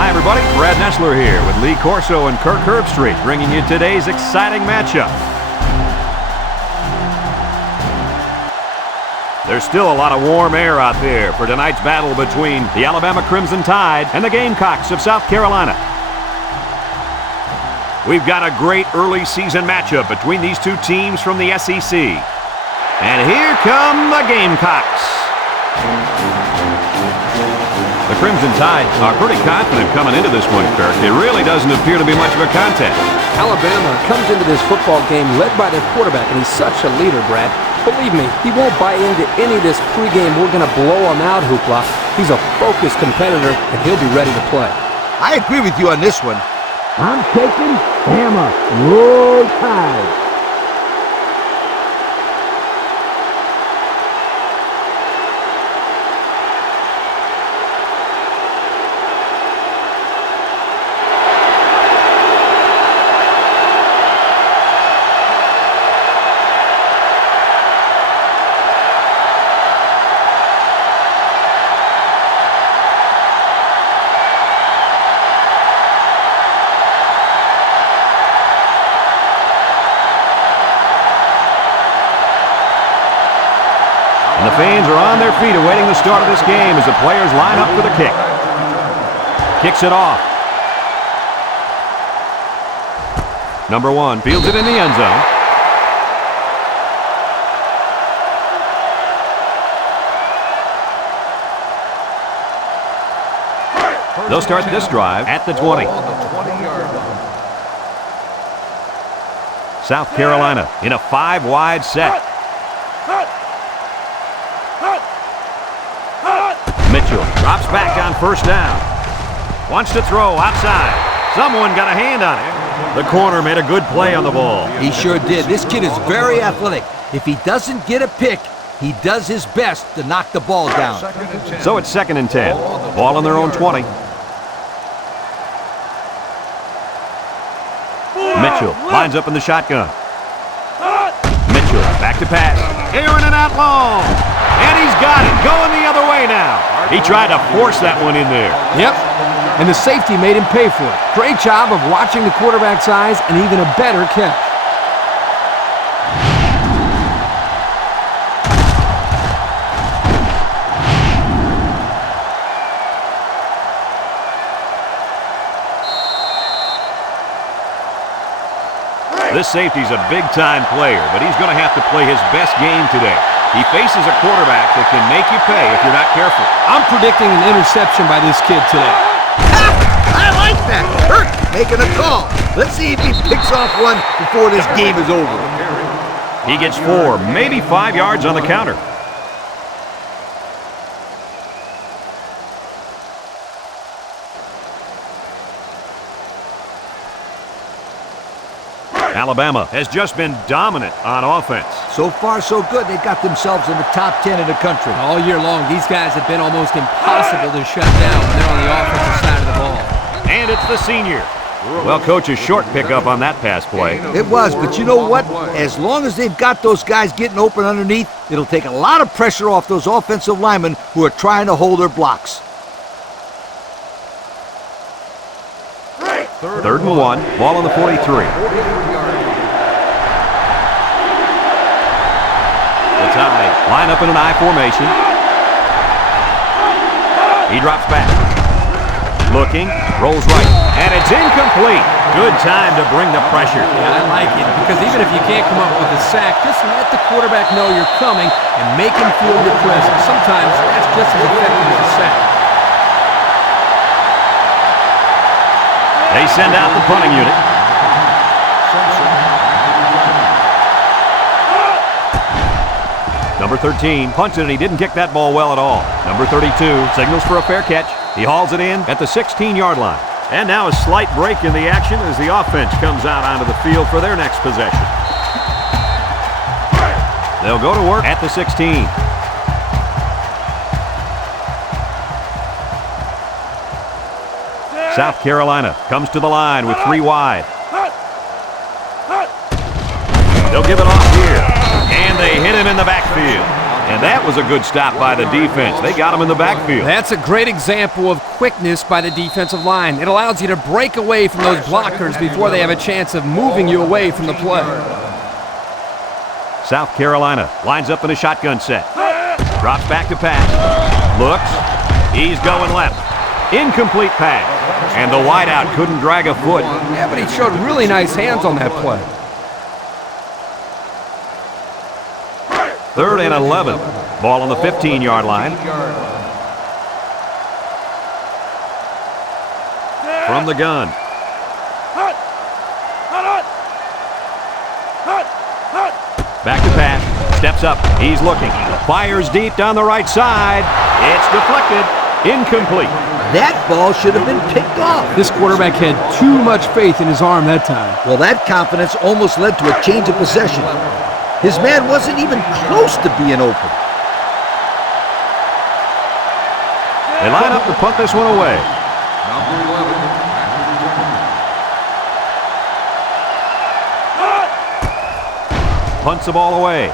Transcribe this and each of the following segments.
Hi, everybody. Brad Nessler here with Lee Corso and Kirk Herbstreit, bringing you today's exciting matchup. There's still a lot of warm air out there for tonight's battle between the Alabama Crimson Tide and the Gamecocks of South Carolina. We've got a great early season matchup between these two teams from the SEC. And here come the Gamecocks. The Crimson Tide are pretty confident coming into this one, Kirk. It really doesn't appear to be much of a contest. Alabama comes into this football game led by their quarterback, and he's such a leader, Brad. Believe me, he won't buy into any of this pregame "we're going to blow him out" hoopla. He's a focused competitor, and he'll be ready to play. I agree with you on this one. I'm taking Bama. Roll Tide. And the fans are on their feet awaiting the start of this game as the players line up for the kick. Kicks it off. Number 1 fields it in the end zone. They'll start this drive at the 20. South Carolina in a 5-wide set. Mitchell drops back on first down. Wants to throw outside. Someone got a hand on it. The corner made a good play on the ball. He sure did. This kid is very athletic. If he doesn't get a pick, he does his best to knock the ball down. So it's 2nd and 10. Ball on their own 20. Mitchell lines up in the shotgun. Mitchell back to pass. Airing it out long. And he's got it. Going the other way now. He tried to force that one in there. Yep, and the safety made him pay for it. Great job of watching the quarterback's eyes, and even a better catch. This safety's a big-time player, but he's going to have to play his best game today. He faces a quarterback that can make you pay if you're not careful. I'm predicting an interception by this kid today. I like that. Kirk making a call. Let's see if he picks off one before this game is over. He gets 4, maybe 5 yards on the counter. Alabama has just been dominant on offense. So far, so good. They've got themselves in the top 10 in the country. All year long, these guys have been almost impossible to shut down when they're on the offensive side of the ball. And it's the senior. Well, coach, a short pickup on that pass play. It was, but you know what? As long as they've got those guys getting open underneath, it'll take a lot of pressure off those offensive linemen who are trying to hold their blocks. 3rd and 1, ball on the 43. The Tide line up in an I formation. He drops back. Looking, rolls right, and it's incomplete. Good time to bring the pressure. Yeah, I like it, because even if you can't come up with a sack, just let the quarterback know you're coming and make him feel your presence. Sometimes that's just as effective as a sack. They send out the punting unit. Number 13 punts it, and he didn't kick that ball well at all. Number 32 signals for a fair catch. He hauls it in at the 16-yard line. And now a slight break in the action as the offense comes out onto the field for their next possession. They'll go to work at the 16. South Carolina comes to the line with 3 wide. They'll give it off here. And they hit him in the backfield. And that was a good stop by the defense. They got him in the backfield. That's a great example of quickness by the defensive line. It allows you to break away from those blockers before they have a chance of moving you away from the play. South Carolina lines up in a shotgun set. Drops back to pass. Looks. He's going left. Incomplete pass. And the wideout couldn't drag a foot. Yeah, but he showed really nice hands on that play. 3rd and 11. Ball on the 15-yard line. From the gun. Back to pass. Steps up. He's looking. Fires deep down the right side. It's deflected. Incomplete. That ball should have been picked off. This quarterback had too much faith in his arm that time. Well, that confidence almost led to a change of possession. His man wasn't even close to being open. They line up to punt this one away. Punts the ball away.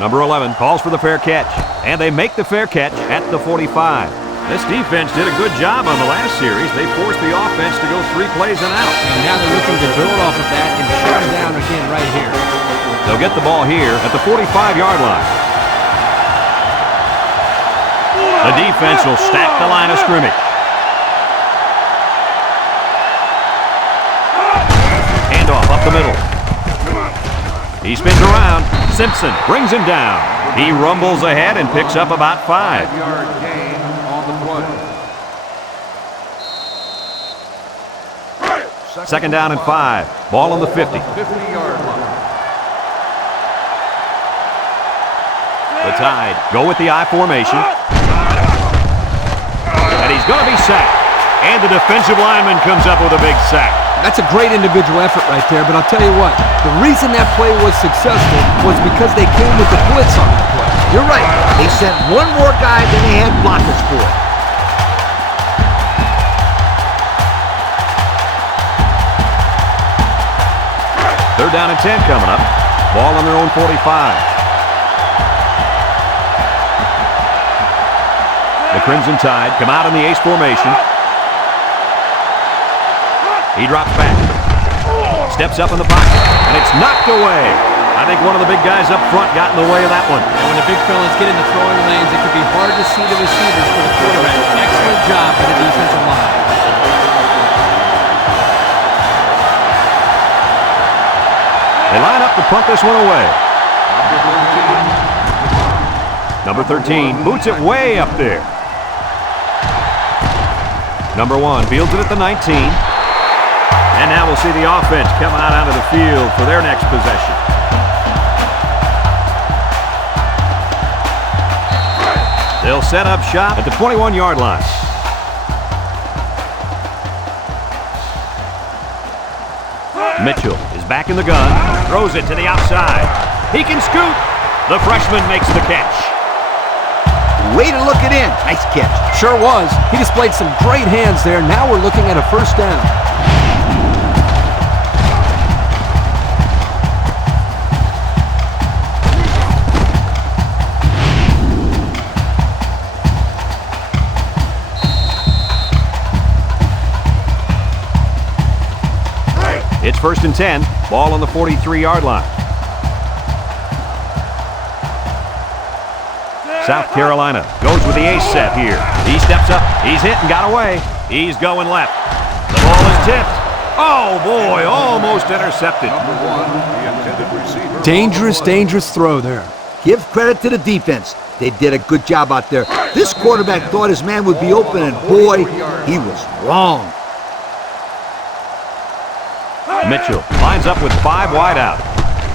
Number 11 calls for the fair catch, and they make the fair catch at the 45. This defense did a good job on the last series. They forced the offense to go 3 plays and out. And now they're looking to build off of that and shut him down again right here. They'll get the ball here at the 45-yard line. The defense will stack the line of scrimmage. Handoff up the middle. He spins around. Simpson brings him down. He rumbles ahead and picks up about 5. 5-yard gain on the play. 2nd down and 5. Ball on the 50. 50-yard line. The Tide go with the I formation. And he's going to be sacked. And the defensive lineman comes up with a big sack. That's a great individual effort right there, but I'll tell you what, the reason that play was successful was because they came with the blitz on that play. You're right. They sent one more guy than they had blockers for. 3rd down and 10 coming up. Ball on their own 45. The Crimson Tide come out in the ace formation. He drops back. Steps up in the pocket. And it's knocked away. I think one of the big guys up front got in the way of that one. And when the big fellas get into throwing lanes, it can be hard to see the receivers for the quarterback. Excellent job by the defensive line. They line up to punt this one away. Number 13 boots it way up there. Number 1 fields it at the 19. And now we'll see the offense come out onto the field for their next possession. They'll set up shop at the 21-yard line. Mitchell is back in the gun, throws it to the outside. He can scoot. The freshman makes the catch. Way to look it in. Nice catch. Sure was. He displayed some great hands there. Now we're looking at a 1st down. It's 1st and 10. Ball on the 43-yard line. South Carolina goes with the ace set here. He steps up. He's hit and got away. He's going left. The ball is tipped. Oh, boy, almost intercepted. Number 1, the intended receiver. Dangerous, dangerous throw there. Give credit to the defense. They did a good job out there. This quarterback thought his man would be open, and boy, he was wrong. Mitchell lines up with 5 wide out.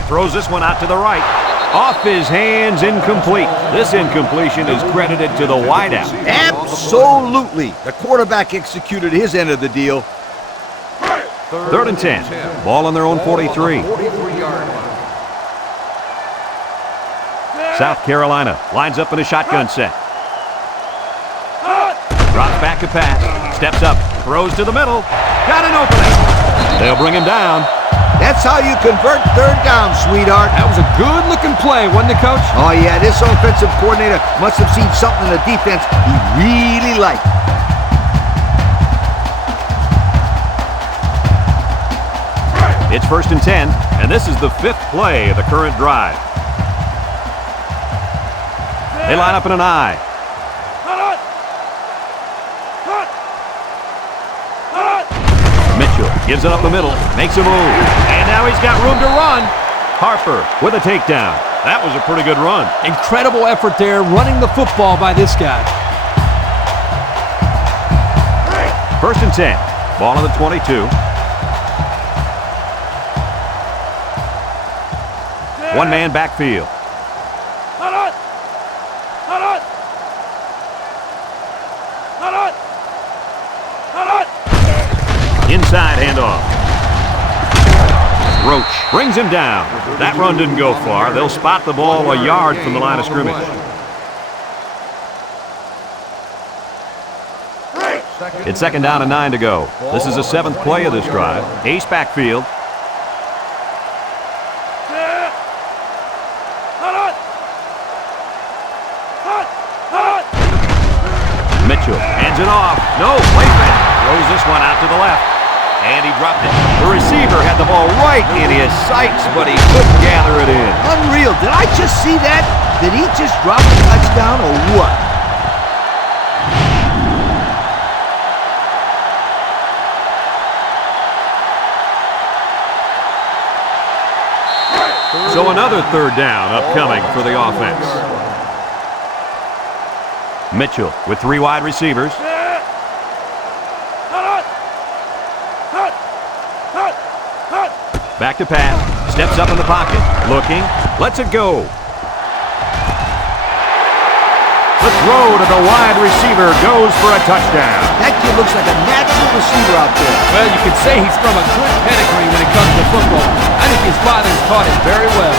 Throws this one out to the right. Off his hands, incomplete. This incompletion is credited to the wideout. Absolutely. The quarterback executed his end of the deal. 3rd and 10. Ball on their own 43. 43-yard line. South Carolina lines up in a shotgun set. Drops back to pass. Steps up. Throws to the middle. Got an opening. They'll bring him down. That's how you convert third down, sweetheart. That was a good-looking play, wasn't it, Coach? Oh, yeah, this offensive coordinator must have seen something in the defense he really liked. It's 1st and 10, and this is the 5th play of the current drive. They line up in an I. Mitchell gives it up the middle, makes a move, and now he's got room to run. Harper with a takedown. That was a pretty good run. Incredible effort there, running the football by this guy. 1st and 10, ball on the 22. One-man backfield. Inside handoff. Roach brings him down. That run didn't go far. They'll spot the ball a yard from the line of scrimmage. It's 2nd down and 9 to go. This is the 7th play of this drive. Ace backfield. Mitchell hands it off. No, Playman throws this one out to the left. And he dropped it. The receiver had the ball right in his sights, but he couldn't gather it in. Unreal. Did I just see that? Did he just drop a touchdown or what? So another 3rd down upcoming for the offense. Mitchell with 3 wide receivers. Back to pass. Steps up in the pocket. Looking. Lets it go. The throw to the wide receiver goes for a touchdown. That kid looks like a natural receiver out there. Well, you could say he's from a good pedigree when it comes to football. I think his father's taught him very well.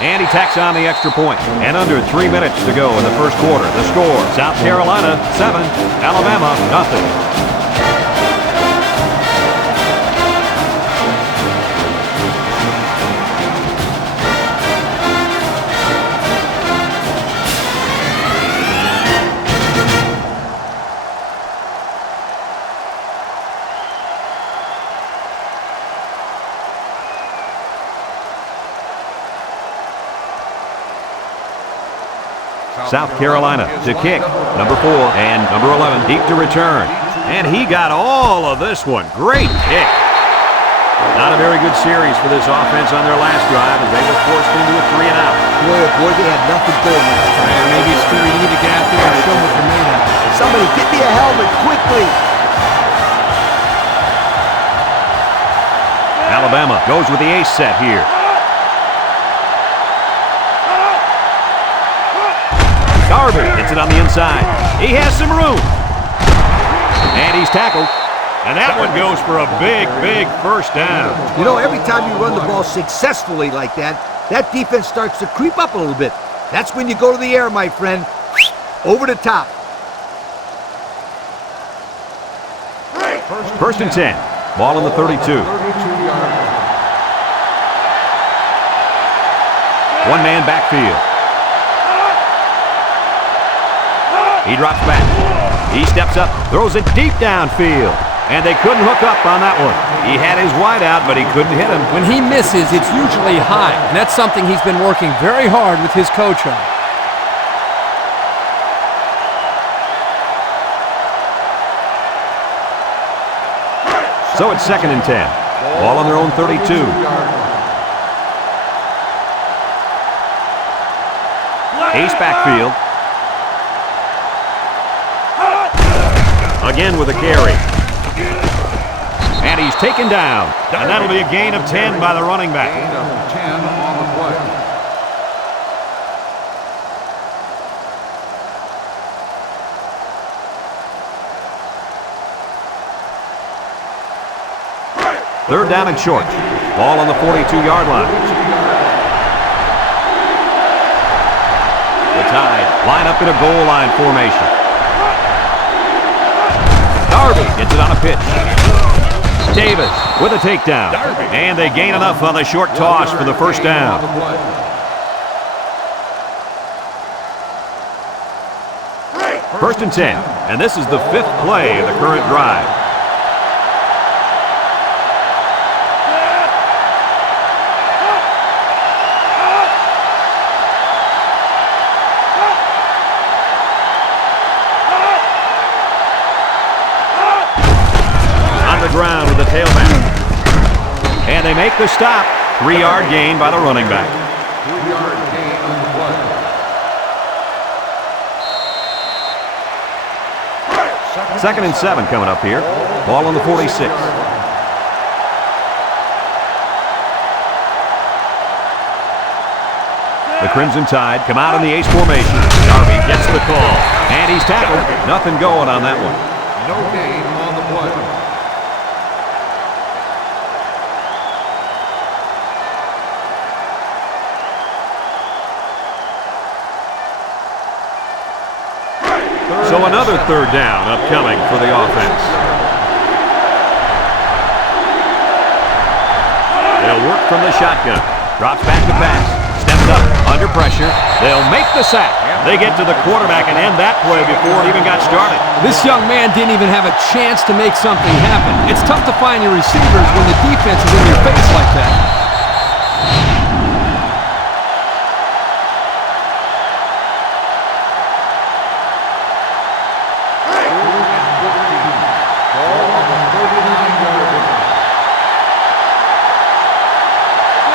And he tacks on the extra point. And under 3 minutes to go in the first quarter. The score, South Carolina 7, Alabama nothing. South Carolina to kick. Number 4 and number 11 deep to return. And he got all of this one. Great kick. Not a very good series for this offense on their last drive as they were forced into a 3-and-out. Boy, oh boy, they had nothing going. Maybe it's true you need to get out there and show them what you're made of. Somebody get me a helmet quickly. Alabama goes with the ace set here. Garvey gets it on the inside. He has some room. And he's tackled. And that one goes for a big, big first down. You know, every time you run the ball successfully like that, that defense starts to creep up a little bit. That's when you go to the air, my friend. Over the top. 1st and 10. Ball on the 32. One-man backfield. He drops back. He steps up, throws it deep downfield. And they couldn't hook up on that one. He had his wide out, but he couldn't hit him. When he misses, it's usually high. And that's something he's been working very hard with his coach on. So it's 2nd and 10. Ball on their own 32. Ace backfield. Again with a carry. And he's taken down. And that'll be a gain of 10 by the running back. Gain of 10 on the play. Third down and short. Ball on the 42-yard line. The Tide line up in a goal line formation. Darby gets it on a pitch. Davis with a takedown. And they gain enough on the short toss for the first down. First and 10. And this is the 5th play of the current drive. Ground with the tailback. And they make the stop. 3-yard gain by the running back. 2-yard gain on the play. Second and 7 coming up here. Ball on the 46. The Crimson Tide come out in the ace formation. Darby gets the call. And he's tackled. Nothing going on that one. No gain on the play. So another third down upcoming for the offense. They'll work from the shotgun. Drops back to pass. Steps up. Under pressure. They'll make the sack. They get to the quarterback and end that play before it even got started. This young man didn't even have a chance to make something happen. It's tough to find your receivers when the defense is in your face like that.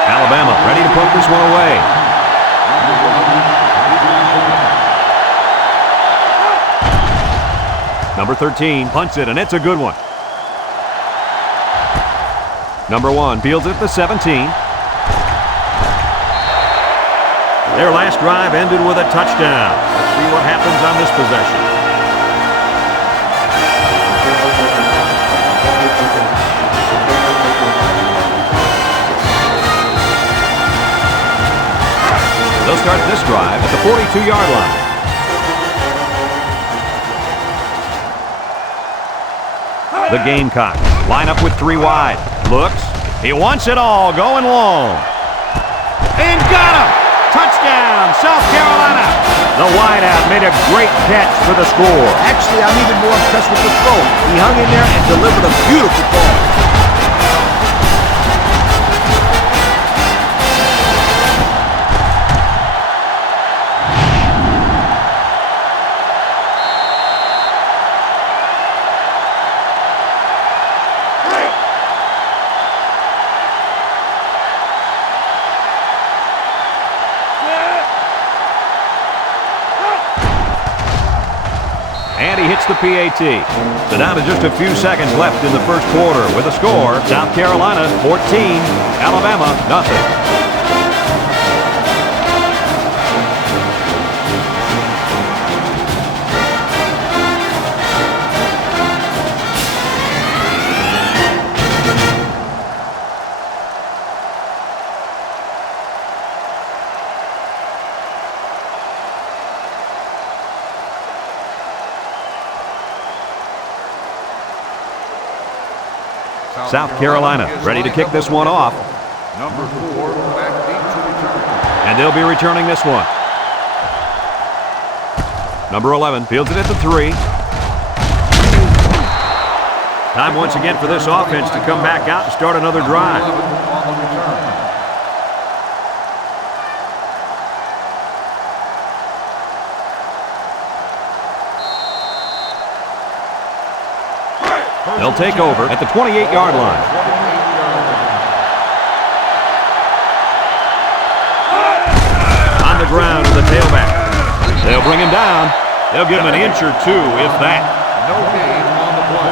Alabama ready to put this one away. Number 13 punts it, and it's a good one. Number 1 fields it at the 17. Their last drive ended with a touchdown. Let's see what happens on this possession. They'll start this drive at the 42-yard line. The Gamecocks line up with 3 wide. Looks. He wants it all, going long. And got him! Touchdown, South Carolina! The wideout made a great catch for the score. Actually, I'm even more impressed with the throw. He hung in there and delivered a beautiful ball. And he hits the PAT. So down to just a few seconds left in the first quarter with a score. South Carolina 14, Alabama nothing. South Carolina ready to kick this one off. Number 4 back deep to return. And they'll be returning this one. Number 11 fields it at the 3. Time once again for this offense to come back out and start another drive. On the return. They'll take over at the 28-yard line. On the ground to the tailback. They'll bring him down. They'll give him an inch or two, if that. No gain on the play.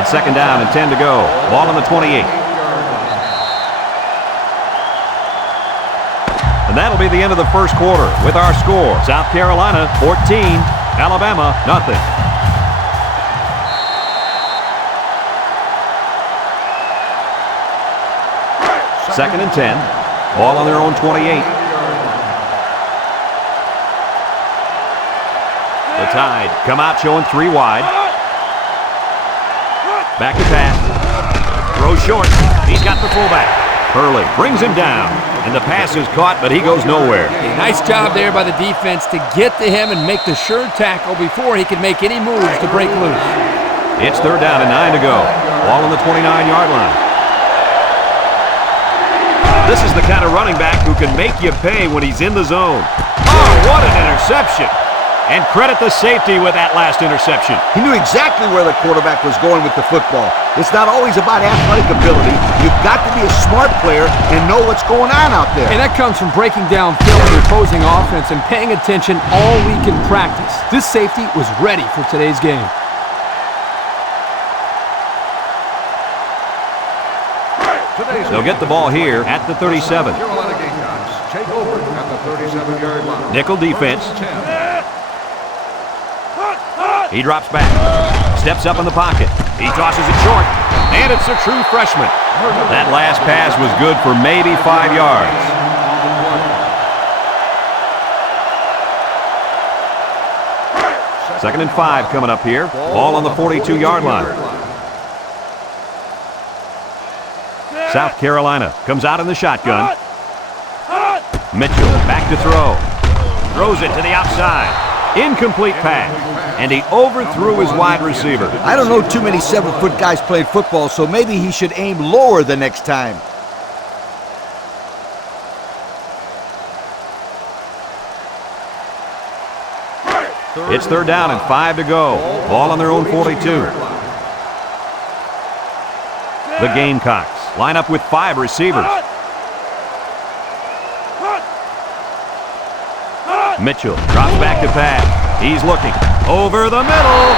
It's second down and 10 to go. Ball on the 28. And that'll be the end of the first quarter with our score. South Carolina 14, Alabama nothing. 2nd and 10. Ball on their own 28. The Tide come out showing 3 wide. Back to pass. Throws short. He's got the fullback. Hurley brings him down. And the pass is caught, but he goes nowhere. Nice job there by the defense to get to him and make the sure tackle before he could make any moves to break loose. It's 3rd down and 9 to go. Ball on the 29-yard line. This is the kind of running back who can make you pay when he's in the zone. Oh, what an interception. And credit the safety with that last interception. He knew exactly where the quarterback was going with the football. It's not always about athletic ability. You've got to be a smart player and know what's going on out there. And that comes from breaking down film of the opposing offense and paying attention all week in practice. This safety was ready for today's game. They'll get the ball here at the 37. Carolina Gamecocks take over at the 37-yard line. Nickel defense. He drops back, steps up in the pocket. He tosses it short, and it's a true freshman. That last pass was good for maybe 5 yards. Second and 5 coming up here. Ball on the 42-yard line. South Carolina comes out in the shotgun. Mitchell back to throw. Throws it to the outside. Incomplete pass. And he overthrew his wide receiver. I don't know too many 7-foot guys playing football, so maybe he should aim lower the next time. It's 3rd down and 5 to go. Ball on their own 42. The Gamecocks line up with 5 receivers. Mitchell drops back to pass. He's looking over the middle.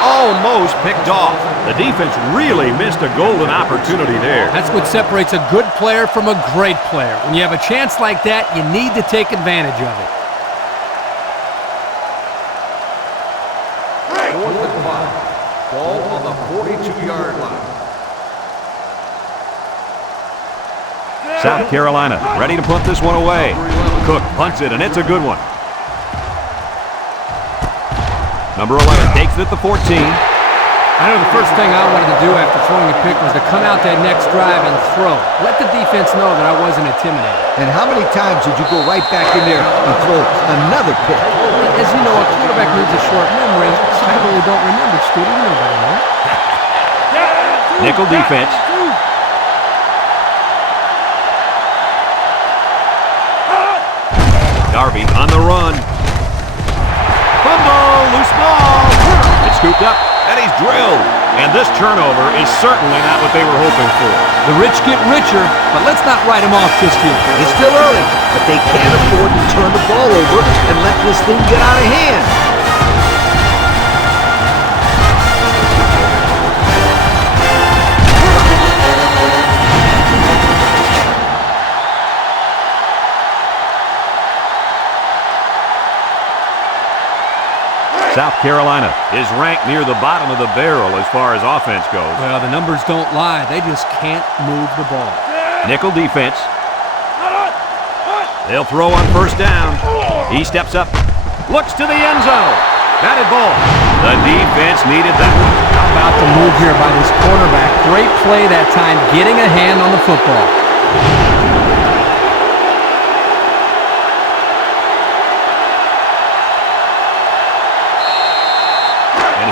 Almost picked off. The defense really missed a golden opportunity there. That's what separates a good player from a great player. When you have a chance like that, you need to take advantage of it. 4th and 5. Ball on the 42-yard line. South Carolina ready to punt this one away. Cook punts it, and it's a good one. Number 11 takes it at the 14. I know the first thing I wanted to do after throwing a pick was to come out that next drive and throw. Let the defense know that I wasn't intimidated. And how many times did you go right back in there and throw another pick? As you know, a quarterback needs a short memory, so I really don't remember, Scooter. You know better than that. Nickel defense. Darby on the run. Fumble, loose ball. It's scooped up, and he's drilled. And this turnover is certainly not what they were hoping for. The rich get richer, but let's not write them off just yet. It's still early, but they can't afford to turn the ball over and let this thing get out of hand. South Carolina is ranked near the bottom of the barrel as far as offense goes. Well, the numbers don't lie. They just can't move the ball. Nickel defense. They'll throw on 1st down. He steps up, looks to the end zone. Batted ball. The defense needed that one. How about the move here by this quarterback? Great play that time, getting a hand on the football.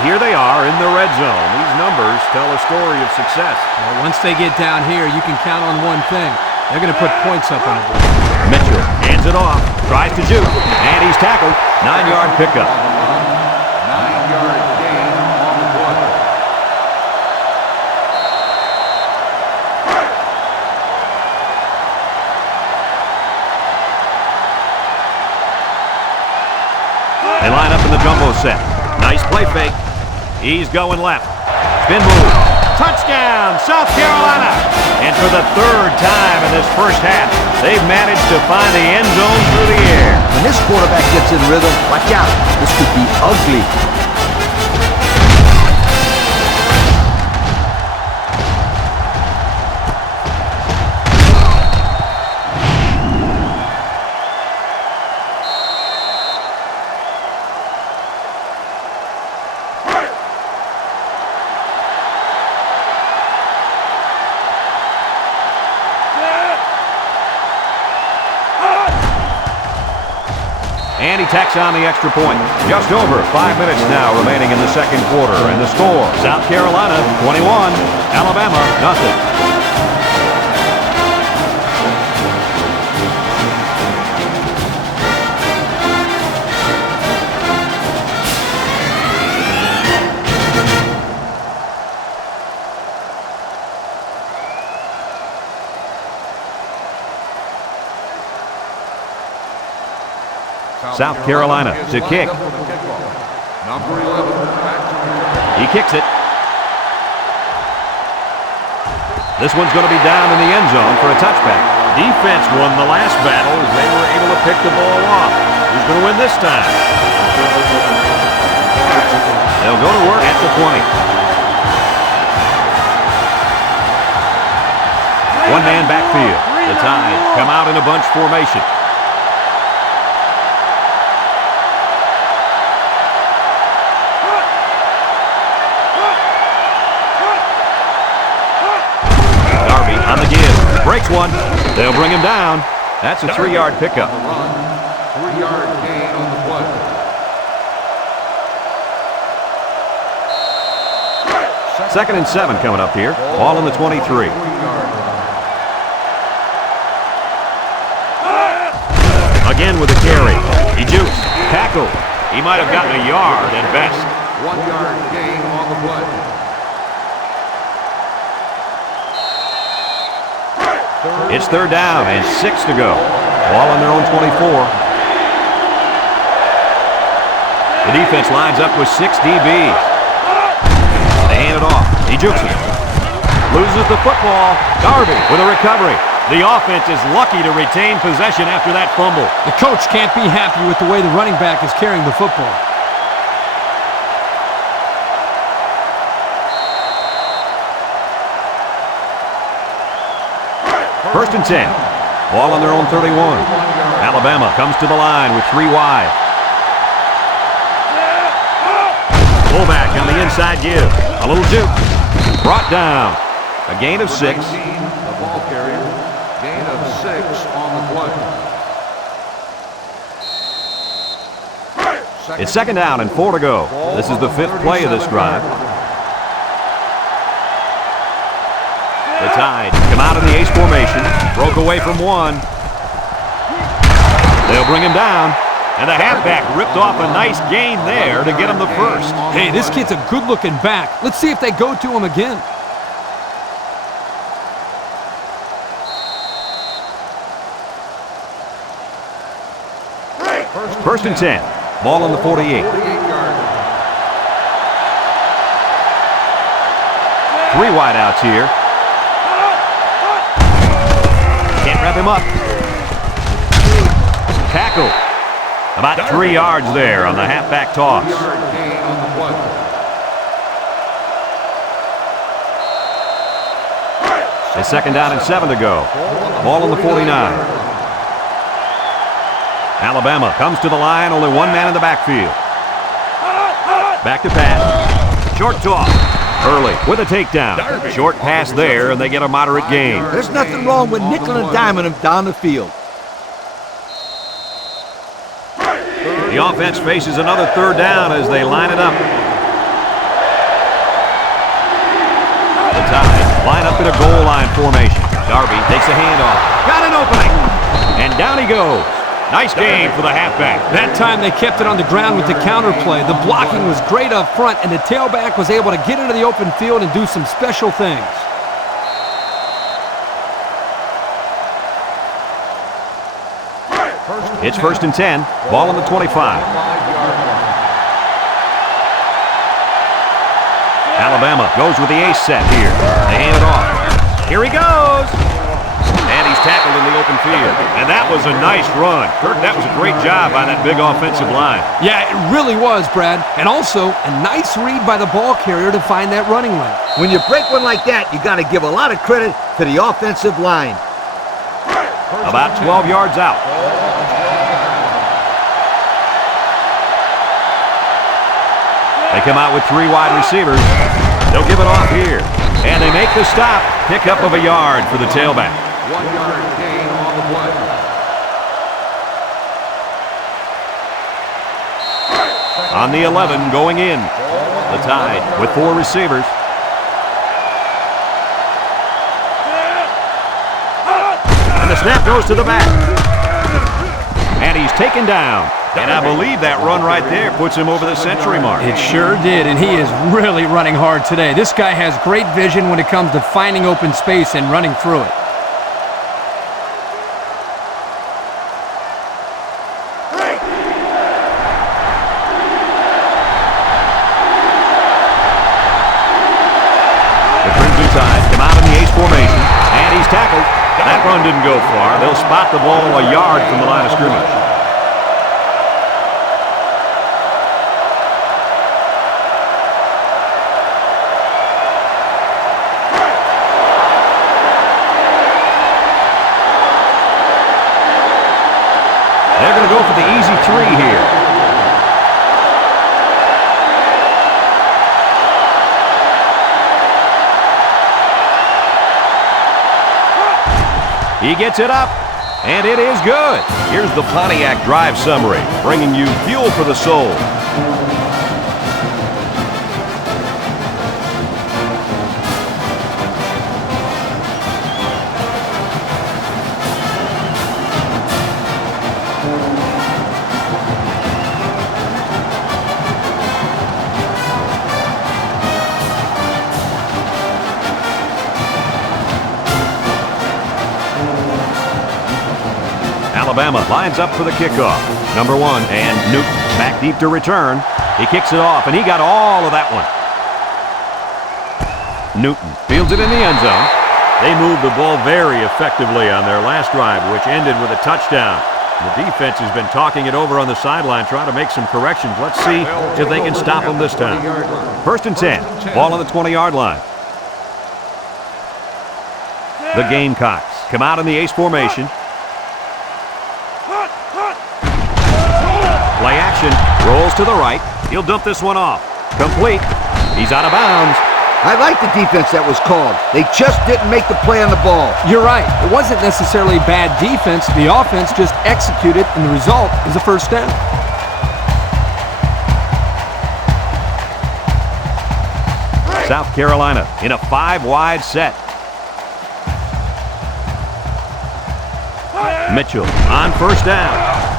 Here they are in the red zone. These numbers tell a story of success. Well, once they get down here, you can count on one thing. They're going to put points up on the board. Mitchell hands it off, tries to juke, and he's tackled. 9-yard pickup. 9-yard gain on the play. They line up in the jumbo set. Nice play fake. He's going left. Spin move. Touchdown, South Carolina. And for the 3rd time in this first half, they've managed to find the end zone through the air. When this quarterback gets in rhythm, watch out. This could be ugly. And he tacks on the extra point. Just over 5 minutes now remaining in the second quarter. And the score, South Carolina 21, Alabama nothing. South Carolina to kick. Number 11, back to the He kicks it. This one's going to be down in the end zone for a touchback. defense won the last battle as they were able to pick the ball off. Who's going to win this time? They'll go to work at the 20. One-man backfield. The Tide come out in a bunch formation. On the give. Breaks one. They'll bring him down. That's a 3-yard pickup. 3-yard gain on the play. Second and 7 coming up here. Ball on the 23. Again with a carry. He jukes. Tackle. He might have gotten a yard at best. 1-yard gain on the play. It's third down and 6 to go. Ball on their own 24. The defense lines up with 6 DBs. They hand it off. He jukes it. Loses the football. Darby with a recovery. The offense is lucky to retain possession after that fumble. The coach can't be happy with the way the running back is carrying the football. First and 10. Ball on their own 31. Alabama comes to the line with 3 wide. Fullback on the inside give. A little juke. Brought down. A gain of 6. The ball carrier. Gain of 6 on the play. It's second down and 4 to go. This is the 5th play of this drive. The Tide come out in the ace formation. Broke away from one. They'll bring him down. And the halfback ripped off a nice gain there to get him the first. Hey, this kid's a good-looking back. Let's see if they go to him again. First and 10. Ball on the 48. 3 wide outs here. Can't wrap him up. Tackle. About 3 yards there on the halfback toss. It's second down and 7 to go. Ball on the 49. Alabama comes to the line, only 1 man in the backfield. Back to pass. Short toss. Early with a takedown. Short pass there, and they get a moderate gain. There's nothing wrong with nickel and diming him down the field. The offense faces another third down as they line it up. The Tide line up in a goal line formation. Darby takes a handoff. Got an opening. And down he goes. Nice game for the halfback. That time they kept it on the ground with the counter play. The blocking was great up front, and the tailback was able to get into the open field and do some special things. It's first and 10. Ball on the 25. Alabama goes with the ace set here. They hand it off. Here he goes. And he's tackled in the open field. And that was a nice run. Kirk, that was a great job by that big offensive line. Yeah, it really was, Brad. And also, a nice read by the ball carrier to find that running lane. When you break one like that, you got to give a lot of credit to the offensive line. About 12 yards out. They come out with 3 wide receivers. They'll give it off here. And they make the stop. Pickup of a yard for the tailback. 1-yard gain on the play. on the 11 going in. The Tide with 4 receivers. And the snap goes to the back. And he's taken down. And I believe that run right there puts him over the century mark. It sure did, and he is really running hard today. This guy has great vision when it comes to finding open space and running through it. The Crimson Tide come out in the ace formation, and he's tackled. That run didn't go far. They'll spot the ball a yard from the line of scrimmage. They're going to go for the easy 3 here. He gets it up, and it is good. Here's the Pontiac drive summary, bringing you fuel for the soul. Alabama lines up for the kickoff. Number 1, and Newton back deep to return. He kicks it off, and he got all of that one. Newton fields it in the end zone. They moved the ball very effectively on their last drive, which ended with a touchdown. The defense has been talking it over on the sideline, trying to make some corrections. Let's see if they can stop them this time. 1st and 10, ball on the 20-yard line. The Gamecocks come out in the ace formation. Play action, rolls to the right. He'll dump this one off. Complete. He's out of bounds. I like the defense that was called. They just didn't make the play on the ball. You're right. It wasn't necessarily bad defense. The offense just executed, and the result is a first down. South Carolina in a 5-wide set. Mitchell on first down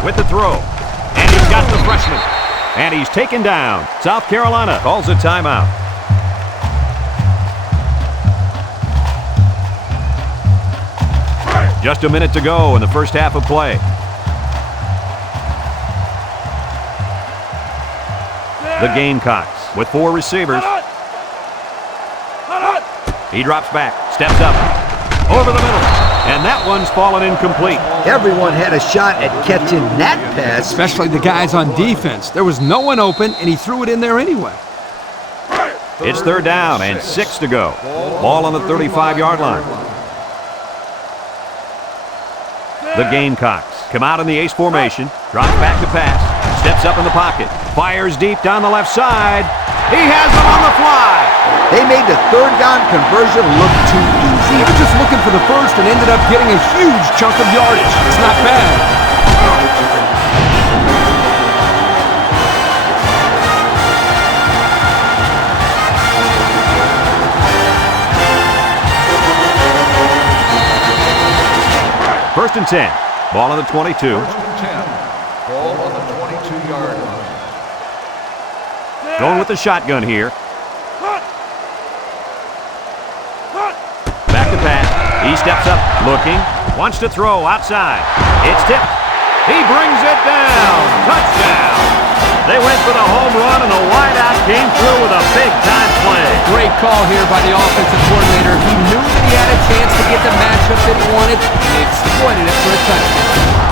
with the throw. And he's got the freshman. And he's taken down. South Carolina calls a timeout. Just a minute to go in the first half of play. The Gamecocks with 4 receivers. He drops back, steps up, over the middle. And that one's fallen incomplete. Everyone had a shot at catching that pass. Especially the guys on defense. There was no one open, and he threw it in there anyway. It's 3rd down and 6 to go. Ball on the 35-yard line. The Gamecocks come out in the ace formation, drops back to pass, steps up in the pocket, fires deep down the left side. He has him on the fly. They made the 3rd down conversion look too easy. They were just looking for the first and ended up getting a huge chunk of yardage. It's not bad. First and 10. Ball on the 22. First and 10. Ball on the 22-yard line. Going with the shotgun here. Back to pass. He steps up, looking, wants to throw outside. It's tipped. He brings it down. Touchdown. They went for the home run, and the wideout came through with a big-time play. Great call here by the offensive coordinator. He knew that he had a chance to get the matchup that he wanted, and he exploited it for a touchdown.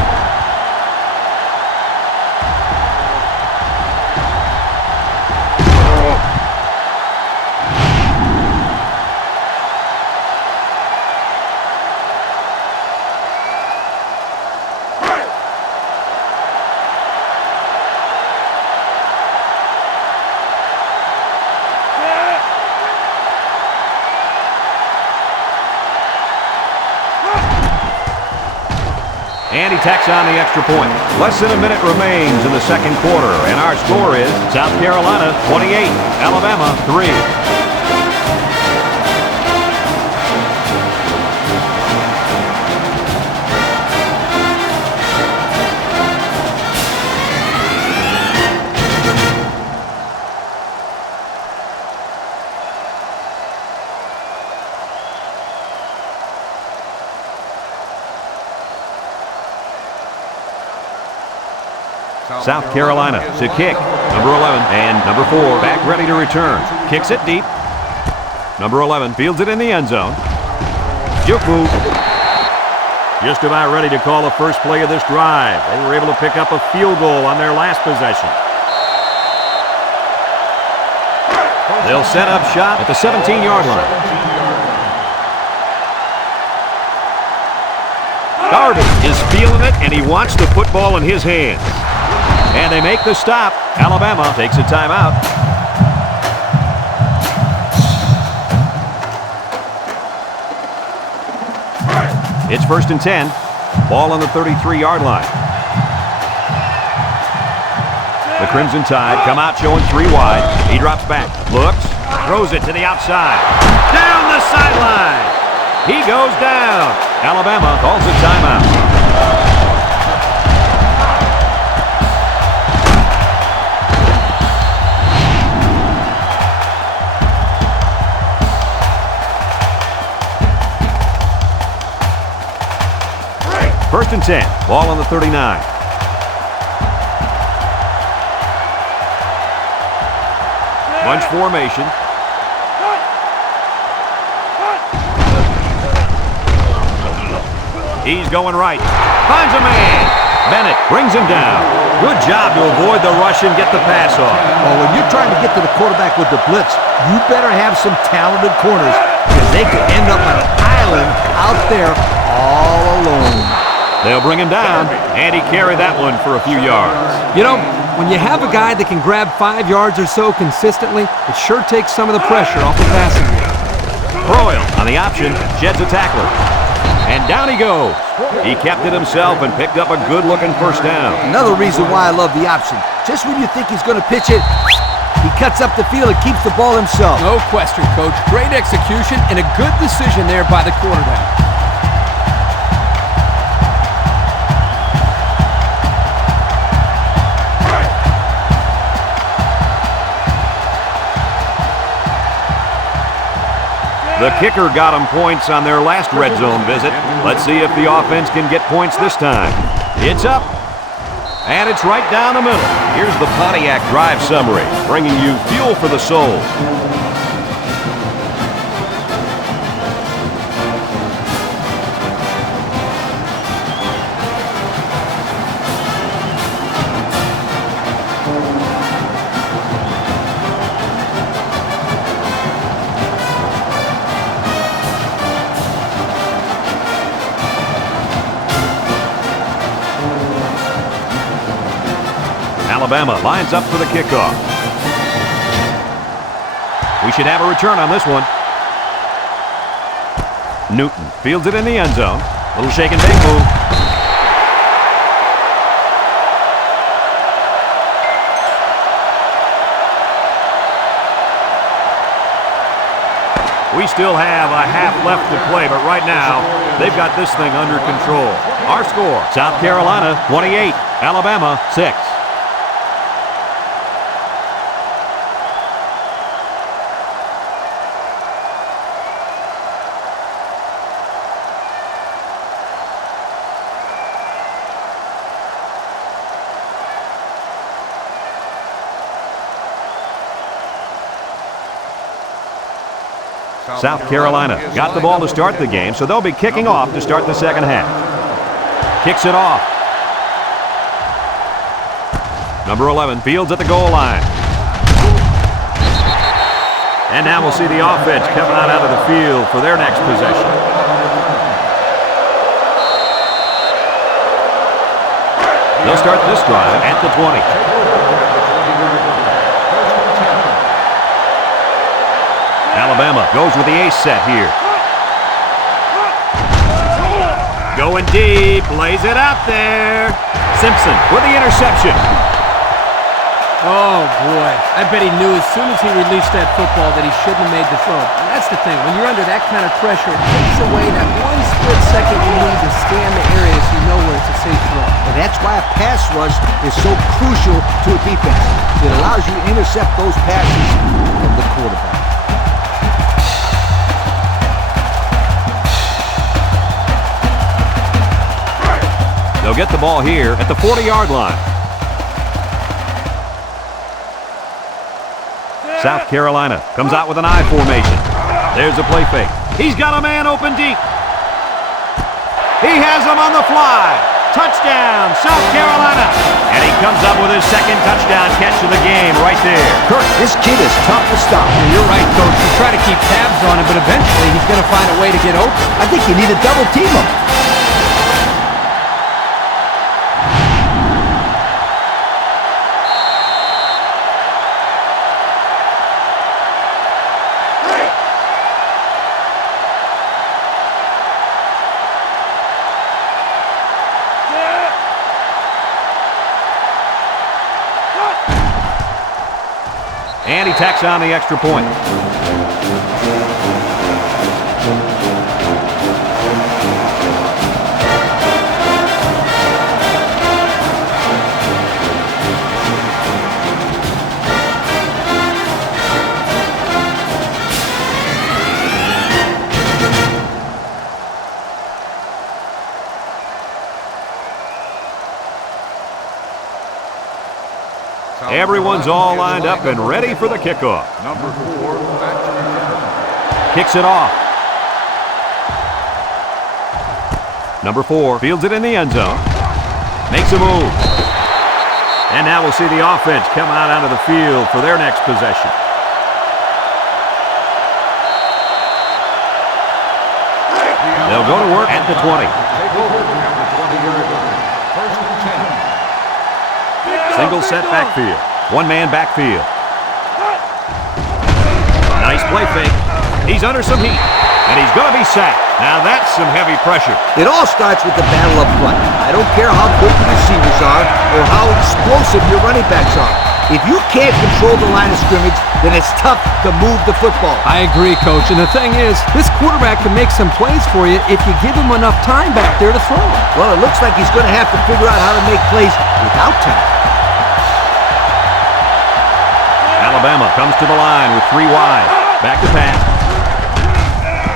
And he tacks on the extra point. Less than a minute remains in the second quarter, and our score is South Carolina 28, Alabama 3. South Carolina to kick. Number 11 and number 4 back ready to return. Kicks it deep. Number 11 fields it in the end zone. Juke move. Just about ready to call the first play of this drive. They were able to pick up a field goal on their last possession. They'll set up shop at the 17-yard line. Darby is feeling it, and he wants the football in his hands. And they make the stop. Alabama takes a timeout. It's 1st and 10. Ball on the 33-yard line. The Crimson Tide come out showing 3 wide. He drops back, looks, throws it to the outside. Down the sideline. He goes down. Alabama calls a timeout. First and 10. Ball on the 39. Bunch formation. He's going right. Finds a man. Bennett brings him down. Good job to avoid the rush and get the pass off. Well, when you're trying to get to the quarterback with the blitz, you better have some talented corners because they could end up on an island out there all alone. They'll bring him down, and he carried that one for a few yards. You know, when you have a guy that can grab 5 yards or so consistently, it sure takes some of the pressure off the passing game. Broyle on the option, sheds a tackler. And down he goes. He kept it himself and picked up a good-looking first down. Another reason why I love the option. Just when you think he's going to pitch it, he cuts up the field and keeps the ball himself. No question, Coach. Great execution and a good decision there by the quarterback. The kicker got them points on their last red zone visit. Let's see if the offense can get points this time. It's up, and it's right down the middle. Here's the Pontiac drive summary, bringing you fuel for the soul. Alabama lines up for the kickoff. We should have a return on this one. Newton fields it in the end zone. Little shake and bake move. We still have a half left to play, but right now, they've got this thing under control. Our score, South Carolina 28, Alabama 6. South Carolina got the ball to start the game, so they'll be kicking off to start the second half. Kicks it off. Number 11 fields at the goal line. And now we'll see the offense coming out of the field for their next possession. They'll start this drive at the 20. Alabama goes with the ace set here. Going Going deep, lays it out there. Simpson with the interception. Oh, boy. I bet he knew as soon as he released that football that he shouldn't have made the throw. And that's the thing. When you're under that kind of pressure, it takes away that one split second you need to scan the area so you know where it's a safe throw. And that's why a pass rush is so crucial to a defense. It allows you to intercept those passes from the quarterback. They'll get the ball here at the 40-yard line. South Carolina comes out with an I formation. There's a play fake. He's got a man open deep. He has him on the fly. Touchdown, South Carolina. And he comes up with his second touchdown catch of the game right there. Kirk, this kid is tough to stop. You're right, Coach. You try to keep tabs on him, but eventually he's going to find a way to get open. I think you need to double team him. And he tacks on the extra point. Everyone's all lined up and ready for the kickoff. Number 4, back to return. Kicks it off. Number 4 fields it in the end zone. Makes a move. And now we'll see the offense come out onto the field for their next possession. They'll go to work at the 20. Take over at the 20-yard line. First and 10. Single set backfield. One-man backfield. Nice play fake. He's under some heat. And he's going to be sacked. Now that's some heavy pressure. It all starts with the battle up front. I don't care how good the receivers are or how explosive your running backs are. If you can't control the line of scrimmage, then it's tough to move the football. I agree, Coach. And the thing is, this quarterback can make some plays for you if you give him enough time back there to throw. Well, it looks like he's going to have to figure out how to make plays without time. Alabama comes to the line with 3 wide. Back to pass.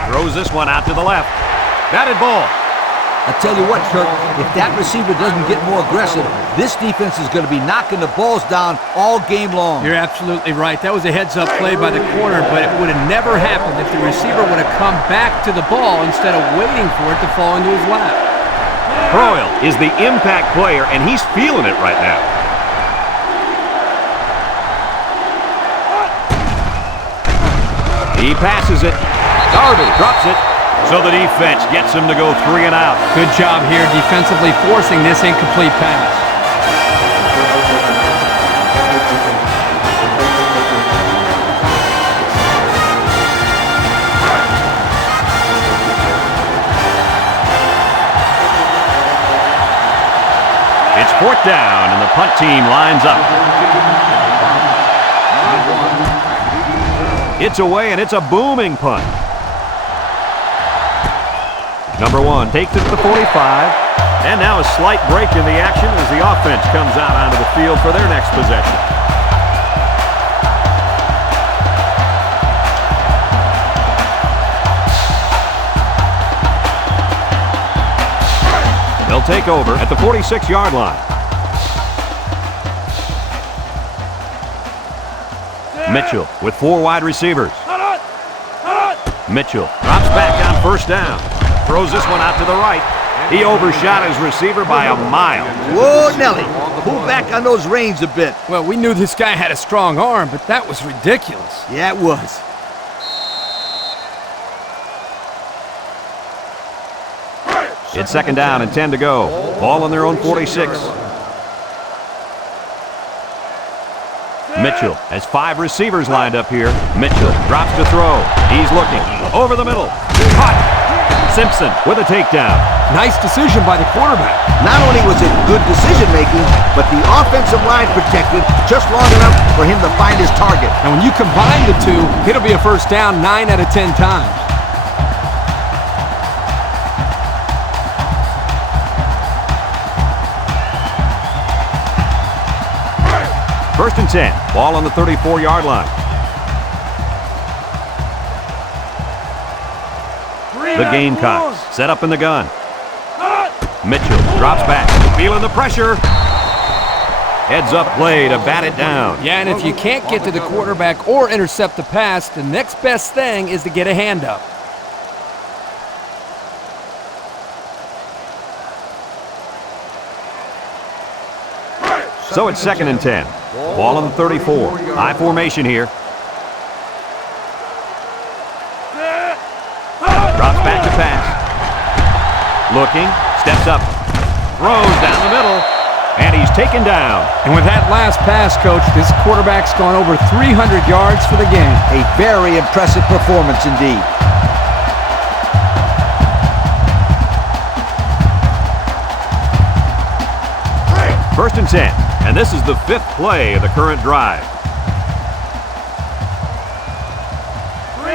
Throws this one out to the left. Batted ball. I tell you what, Kirk, if that receiver doesn't get more aggressive, this defense is going to be knocking the balls down all game long. You're absolutely right. That was a heads-up play by the corner, but it would have never happened if the receiver would have come back to the ball instead of waiting for it to fall into his lap. Broyle is the impact player, and he's feeling it right now. He passes it. Darby drops it. So the defense gets him to go 3 and out. Good job here defensively forcing this incomplete pass. It's 4th down, and the punt team lines up. It's away, and it's a booming punt. Number 1 takes it to the 45. And now a slight break in the action as the offense comes out onto the field for their next possession. They'll take over at the 46-yard line. Mitchell with 4 wide receivers. Mitchell drops back on 1st down. Throws this one out to the right. He overshot his receiver by a mile. Whoa, Nelly. Pull back on those reins a bit. Well, we knew this guy had a strong arm, but that was ridiculous. Yeah, it was. It's 2nd down and 10 to go. Ball on their own 46. Mitchell has 5 receivers lined up here. Mitchell drops to throw. He's looking. Over the middle. Caught. Simpson with a takedown. Nice decision by the quarterback. Not only was it good decision-making, but the offensive line protected just long enough for him to find his target. And when you combine the two, it'll be a first down 9 out of 10 times. First and 10. Ball on the 34-yard line. The Gamecocks set up in the gun. Mitchell drops back, feeling the pressure. Heads up play to bat it down. Yeah, and if you can't get to the quarterback or intercept the pass, the next best thing is to get a hand up. So it's second and 10. Ball on the 34. High formation here. Drops back to pass. Looking, steps up, throws down the middle, and he's taken down. And with that last pass, Coach, this quarterback's gone over 300 yards for the game. A very impressive performance indeed. First and 10, and this is the 5th play of the current drive.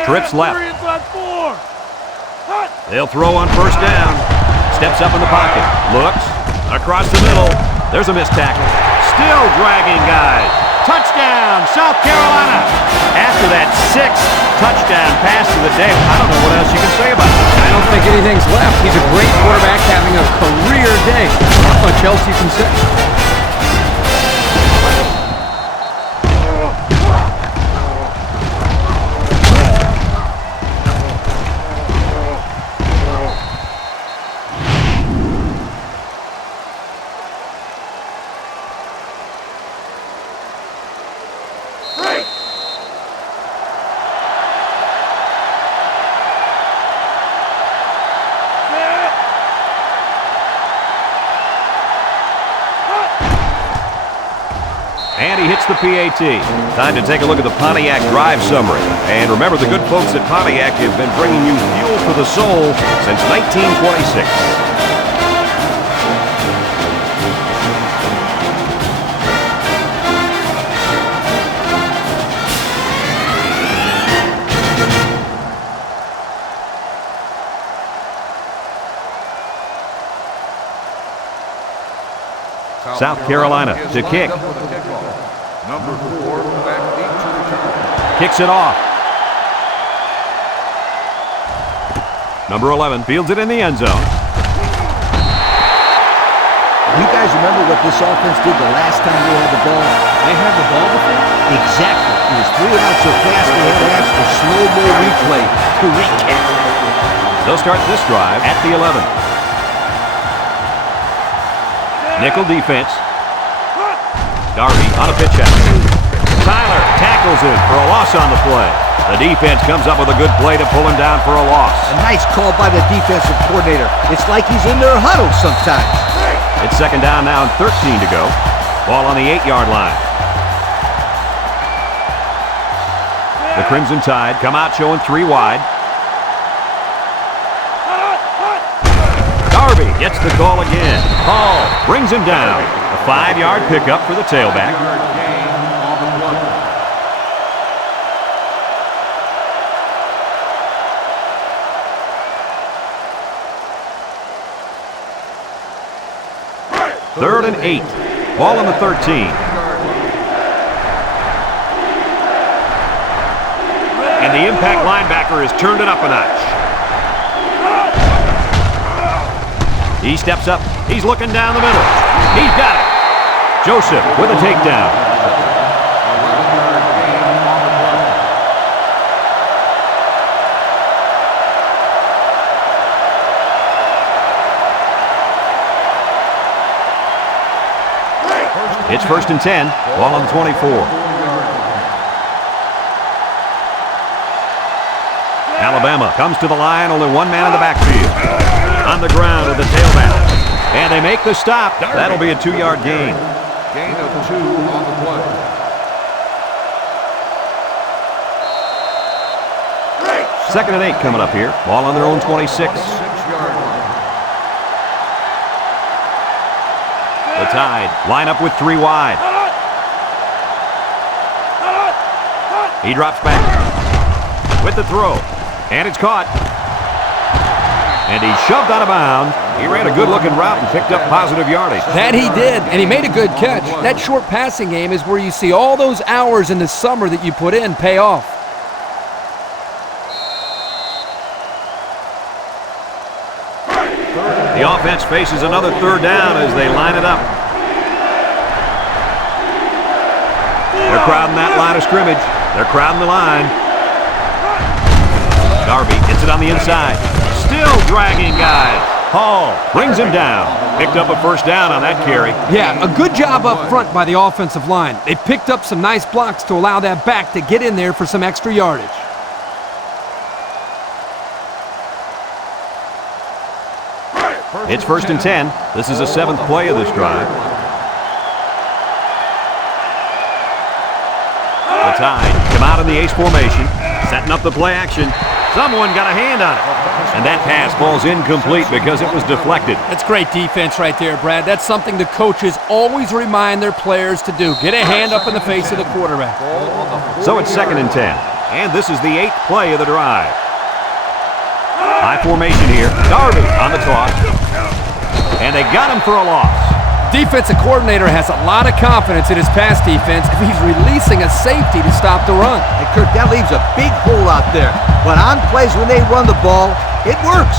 Trips left. They'll throw on first down. Steps up in the pocket. Looks. Across the middle. There's a missed tackle. Still dragging guys. Touchdown, South Carolina. After that 6th touchdown pass of the day, I don't know what else you can say about it. I don't think anything's left. He's a great quarterback having a career day. Not much else you can say. And he hits the PAT. Time to take a look at the Pontiac drive summary. And remember, the good folks at Pontiac have been bringing you fuel for the soul since 1926. South Carolina to kick. Number 4, McNeese to return. Kicks it off. Number 11 fields it in the end zone. You guys remember what this offense did the last time they had the ball? They had the ball before? Exactly. It was 3 and out so fast they had to ask for slow-mo replay to recap. They'll start this drive at the 11. Nickel defense. Darby on a pitch out. Tyler tackles him for a loss on the play. The defense comes up with a good play to pull him down for a loss. A nice call by the defensive coordinator. It's like he's in their huddle sometimes. It's second down now and 13 to go. Ball on the 8-yard line. The Crimson Tide come out showing 3 wide. Darby gets the call again. Hall brings him down. A 5-yard pickup for the tailback. Gain on the play. Third and 8. Ball on the 13. And the impact linebacker has turned it up a notch. He steps up. He's looking down the middle. He's got it. Joseph with a takedown. 11-yard gain on the play. It's first and 10. Ball on the 24. Alabama comes to the line. Only one man in the backfield. On the ground with the tailback. And they make the stop. That'll be a 2-yard gain. Gain of 2 on the play. Second and 8 coming up here. Ball on their own 26. The Tide line up with 3 wide. He drops back with the throw, and it's caught. And he shoved out of bounds. He ran a good-looking route and picked up positive yardage. That he did, and he made a good catch. That short passing game is where you see all those hours in the summer that you put in pay off. The offense faces another 3rd down as they line it up. They're crowding that line of scrimmage. They're crowding the line. Darby gets it on the inside. Still dragging guys. Hall brings him down. Picked up a 1st down on that carry. Yeah, a good job up front by the offensive line. They picked up some nice blocks to allow that back to get in there for some extra yardage. It's 1st and 10. This is the 7th play of this drive. The Tide come out in the ace formation, setting up the play action. Someone got a hand on it. And that pass falls incomplete because it was deflected. That's great defense right there, Brad. That's something the coaches always remind their players to do. Get a hand up in the face of the quarterback. So it's 2nd and 10. And this is the 8th play of the drive. High formation here. Darby on the toss. And they got him for a loss. Defensive coordinator has a lot of confidence in his pass defense if he's releasing a safety to stop the run. And Kirk, that leaves a big hole out there. But on plays when they run the ball, it works.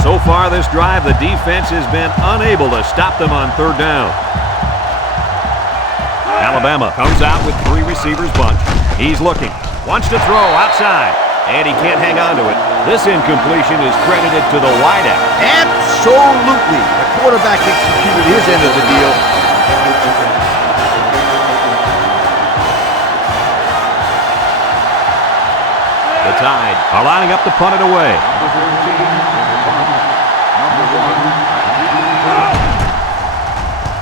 So far this drive, the defense has been unable to stop them on 3rd down. Alabama comes out with 3 receivers bunch. He's looking. Wants to throw outside. And he can't hang on to it. This incompletion is credited to the wideout. Absolutely. The quarterback executed his end of the deal. The Tide are lining up to punt it away.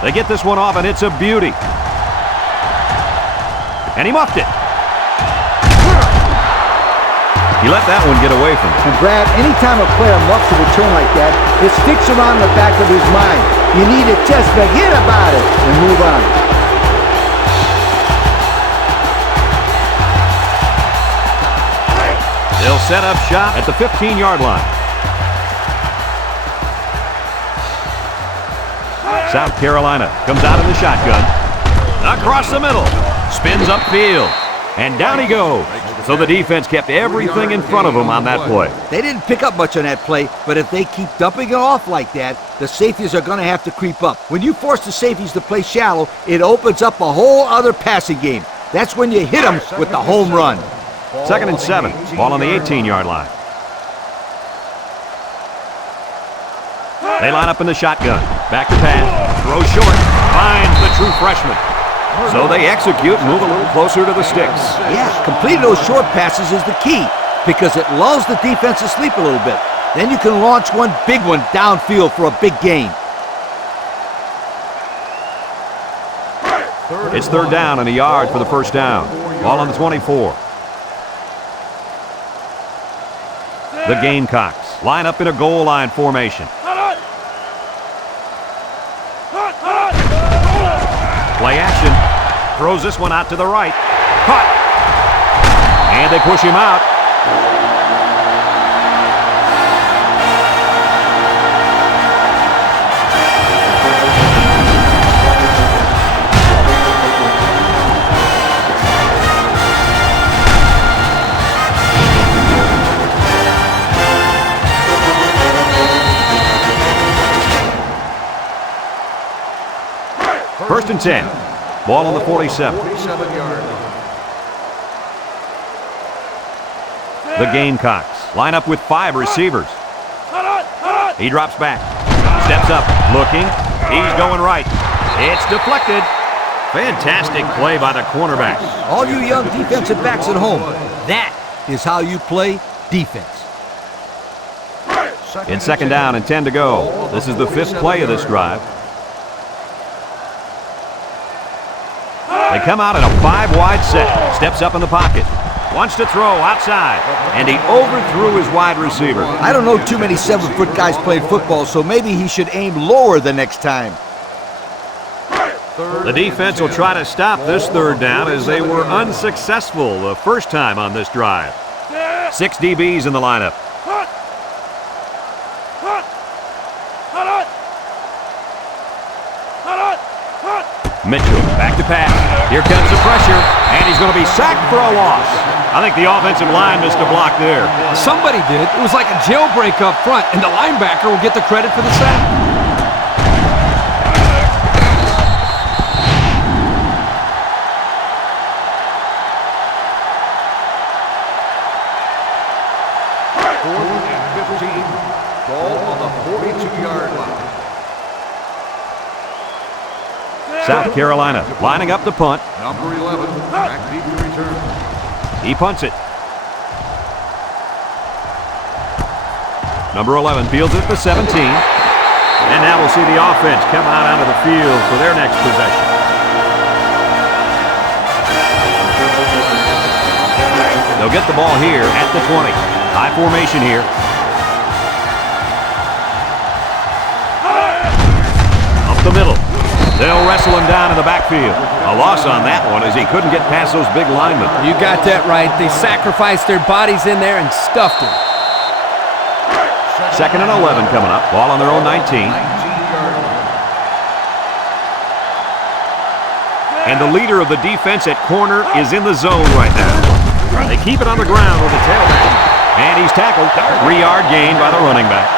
They get this one off, and it's a beauty. And he muffed it. He let that one get away from him. And Brad, anytime a player muffs a return like that, it sticks around the back of his mind. You need to just forget about it and move on. They'll set up shop at the 15-yard line. South Carolina comes out in the shotgun. Across the middle. Spins upfield. And down he goes. So the defense kept everything in front of them on that play. They didn't pick up much on that play, but if they keep dumping it off like that, the safeties are going to have to creep up. When you force the safeties to play shallow, it opens up a whole other passing game. That's when you hit them with the home run. 2nd and 7. Ball on the 18-yard line. They line up in the shotgun. Back to pass. Throw short. Finds the true freshman. So they execute and move a little closer to the sticks. Yeah, completing those short passes is the key because it lulls the defense to sleep a little bit. Then you can launch one big one downfield for a big gain. It's 3rd down and a yard for the 1st down. Ball on the 24. The Gamecocks line up in a goal line formation. Play action. Throws this one out to the right. Caught. And they push him out. First and 10. Ball on the 47. 47-yard. The Gamecocks line up with 5 receivers. He drops back. Steps up. Looking. He's going right. It's deflected. Fantastic play by the cornerback. All you young defensive backs at home, that is how you play defense. It's 2nd down and 10 to go. This is the 5th play of this drive. They come out in a 5-wide set. Steps up in the pocket. Wants to throw outside, and he overthrew his wide receiver. I don't know too many 7-foot guys playing football, so maybe he should aim lower the next time. The defense will try to stop this third down as they were unsuccessful the first time on this drive. 6 DBs in the lineup. Mitchell back to pass. Here comes the pressure, and he's going to be sacked for a loss. I think the offensive line missed a block there. Somebody did. It was like a jailbreak up front, and the linebacker will get the credit for the sack. South Carolina lining up the punt. Number 11, back deep to return. He punts it. Number 11 fields it at the 17. And now we'll see the offense come out onto the field for their next possession. They'll get the ball here at the 20. High formation here. Up the middle. They'll wrestle him down in the backfield. A loss on that one as he couldn't get past those big linemen. You got that right. They sacrificed their bodies in there and stuffed him. 2nd and 11 coming up. Ball on their own 19. And the leader of the defense at corner is in the zone right now. They keep it on the ground with the tailback. And he's tackled. 3-yard gain by the running back.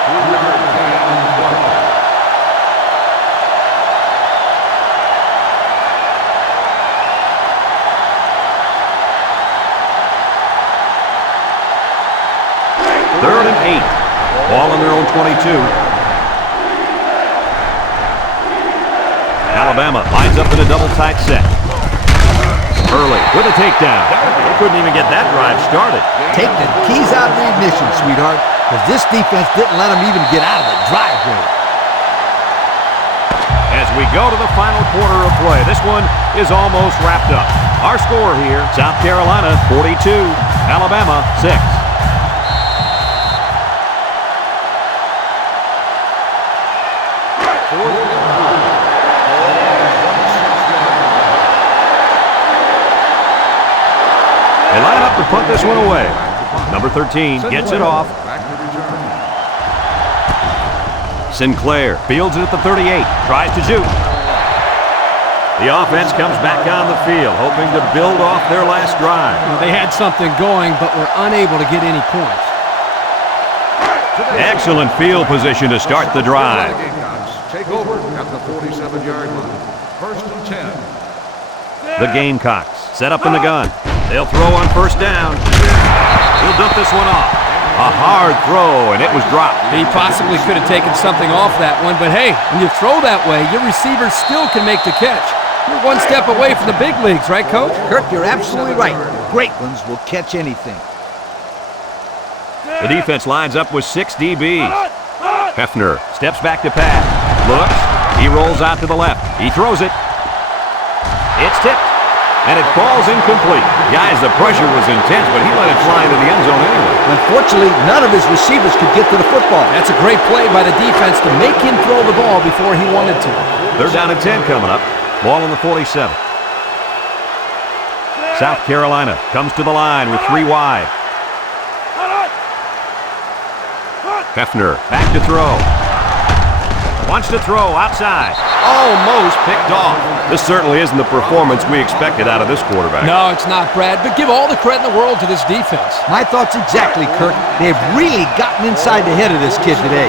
Ball on their own 22. Alabama lines up in a double tight set. Early with a takedown. They couldn't even get that drive started. Take the keys out of the ignition, sweetheart, because this defense didn't let them even get out of the driveway. As we go to the final quarter of play, this one is almost wrapped up. Our score here, South Carolina 42, Alabama 6. They line up to punt this one away. Number 13 gets it off. Sinclair fields it at the 38. Tries to shoot. The offense comes back on the field, hoping to build off their last drive. They had something going, but were unable to get any points. Excellent field position to start the drive. Take over at the 47-yard line. 1st and 10. The Gamecocks set up in the gun. They'll throw on 1st down. He'll dump this one off. A hard throw, and it was dropped. He possibly could have taken something off that one, but hey, when you throw that way, your receiver still can make the catch. You're one step away from the big leagues, right, Coach? Kirk, you're absolutely right. Great ones will catch anything. The defense lines up with 6 DBs. Hefner steps back to pass. Looks. He rolls out to the left. He throws it. It's tipped. And it falls incomplete. Guys, the pressure was intense, but he let it fly into the end zone anyway. Unfortunately, none of his receivers could get to the football. That's a great play by the defense to make him throw the ball before he wanted to. They're down at 10 coming up. Ball on the 47. South Carolina comes to the line with 3 wide. Hefner back to throw. Wants to throw outside. Almost picked off. This certainly isn't the performance we expected out of this quarterback. No, it's not, Brad, but give all the credit in the world to this defense. My thoughts exactly, Kirk. They've really gotten inside the head of this kid today.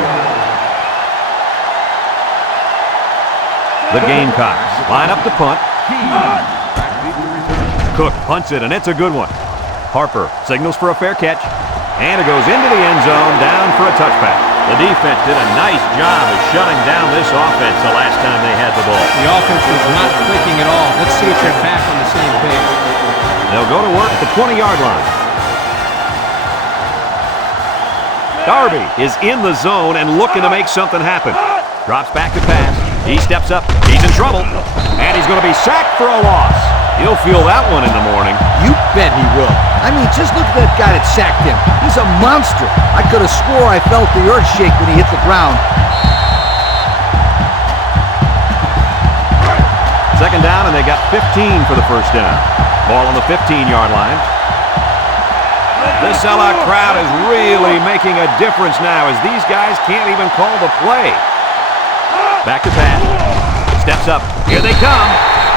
The Gamecocks line up to punt. Cook punts it, and it's a good one. Harper signals for a fair catch. And it goes into the end zone, down for a touchback. The defense did a nice job of shutting down this offense the last time they had the ball. The offense was not clicking at all. Let's see if they're back on the same page. They'll go to work at the 20-yard line. Darby is in the zone and looking to make something happen. Drops back to pass. He steps up. He's in trouble. And he's going to be sacked for a loss. He'll feel that one in the morning. You bet he will. I mean, just look at that guy that sacked him. He's a monster. I could have swore I felt the earth shake when he hit the ground. Second down, and they got 15 for the first down. Ball on the 15-yard line. This sellout crowd is really making a difference now as these guys can't even call the play. Back to pass. Steps up. Here they come.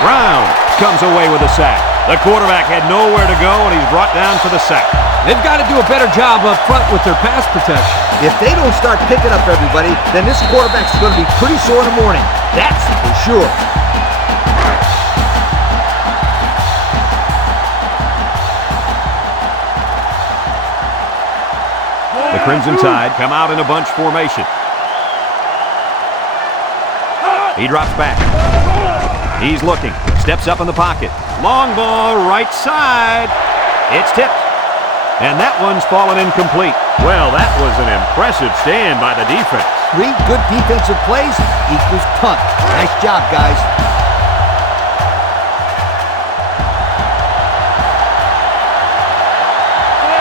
Brown comes away with a sack. The quarterback had nowhere to go, and he's brought down for the sack. They've got to do a better job up front with their pass protection. If they don't start picking up everybody, then this quarterback's going to be pretty sore in the morning. That's for sure. The Crimson Tide come out in a bunch formation. He drops back. He's looking. Steps up in the pocket. Long ball, right side. It's tipped. And that one's fallen incomplete. Well, that was an impressive stand by the defense. 3 good defensive plays equals punt. Nice job, guys.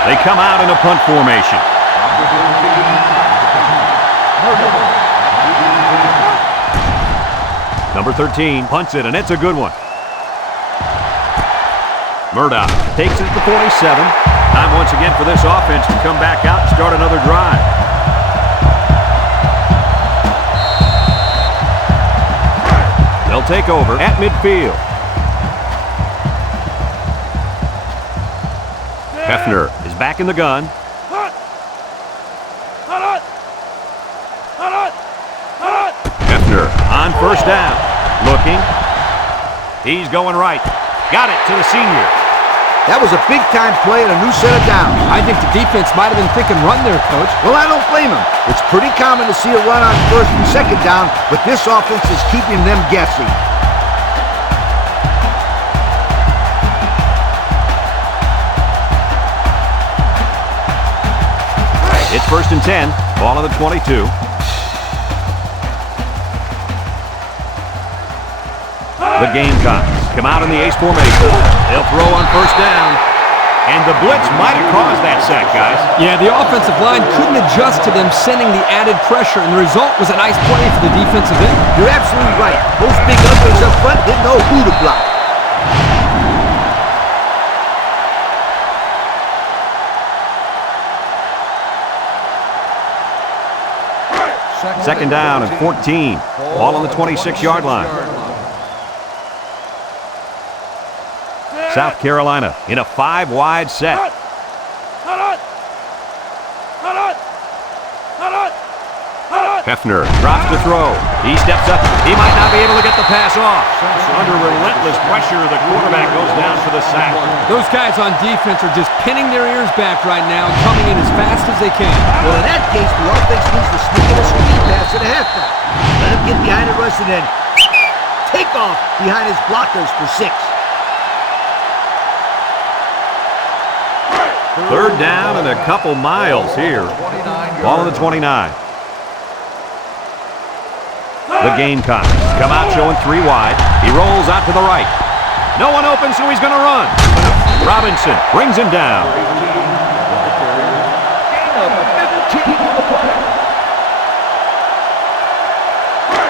They come out in a punt formation. Number 13 punts it, and it's a good one. Murdoch takes it at the 47. Time once again for this offense to come back out and start another drive. They'll take over at midfield. Hefner is back in the gun. Hefner on first down. Looking. He's going right. Got it to the senior. That was a big-time play and a new set of downs. I think the defense might have been thinking run there, Coach. Well, I don't blame him. It's pretty common to see a run on first and second down, but this offense is keeping them guessing. It's first and 10. Ball on the 22. The Gamecocks come out in the ace formation. They'll throw on first down. And the blitz might have caused that sack, guys. Yeah, the offensive line couldn't adjust to them sending the added pressure, and the result was a nice play for the defensive end. You're absolutely right. Those big uglies up front didn't know who to block. Second down and 14. Ball on the 26-yard line. South Carolina in a 5-wide set. Hefner drops to throw. He steps up. He might not be able to get the pass off. Under relentless pressure, the quarterback goes down for the sack. Those guys on defense are just pinning their ears back right now and coming in as fast as they can. Well, in that case, the offense needs to sneak in a screen pass at a halfback. Let him get behind the rush and then take off behind his blockers for 6. Third down and a couple miles here. Ball on the 29. The Gamecocks come out showing 3 wide. He rolls out to the right. No one open, so he's going to run. Robinson brings him down.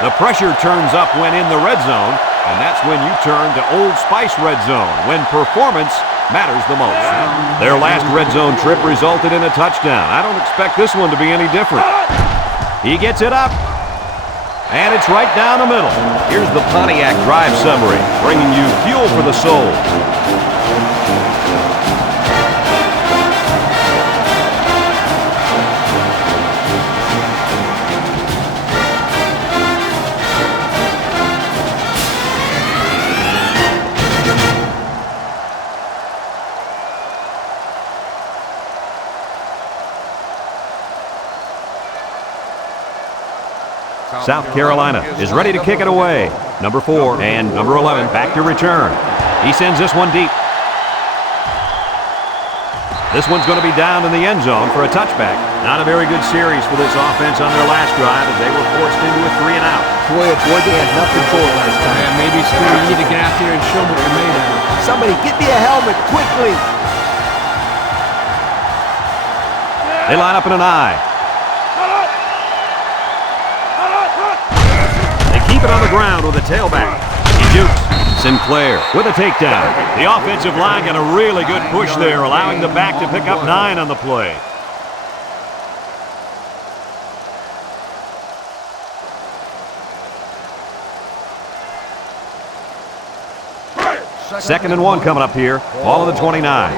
The pressure turns up when in the red zone, and that's when you turn to Old Spice Red Zone, when performance matters the most. Their last red zone trip resulted in a touchdown. I don't expect this one to be any different. He gets it up. And it's right down the middle. Here's the Pontiac drive summary, bringing you fuel for the soul. South Carolina is ready to kick it away. Number 4 and number 11 back to return. He sends this one deep. This one's going to be down in the end zone for a touchback. Not a very good series for this offense on their last drive as they were forced into a 3-and-out. Boy, oh boy, they had nothing for it last time. Yeah, maybe, Scooter, you need to get out there and show them what you're made of. Somebody get me a helmet quickly. They line up in an I. They keep it on the ground with a tailback. He jukes. Sinclair with a takedown. The offensive line got a really good push there, allowing the back to pick up 9 on the play. Second and 1 coming up here. Ball on the 29.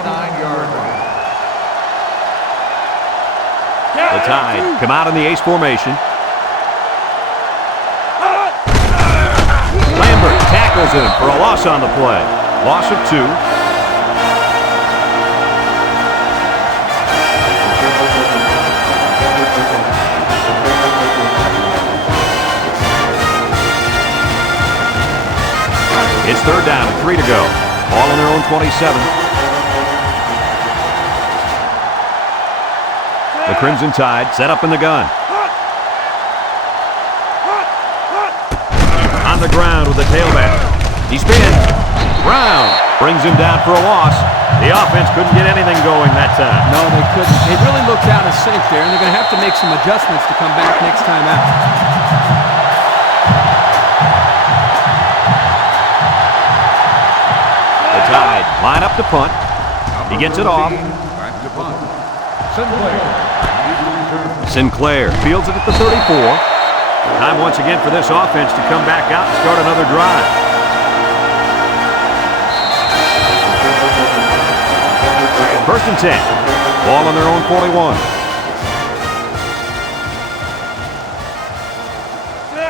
The Tide come out in the ace formation. Lambert tackles him for a loss on the play. Loss of 2. It's third down and 3 to go. Ball on their own 27. The Crimson Tide set up in the gun. On the ground with the tailback. He spins. Brown brings him down for a loss. The offense couldn't get anything going that time. No, they couldn't. They really looked out of sync there, and they're going to have to make some adjustments to come back next time out. The Tide line up to punt. He gets it off. Back to punt. Sinclair fields it at the 34. Time once again for this offense to come back out and start another drive. First and 10. Ball on their own 41.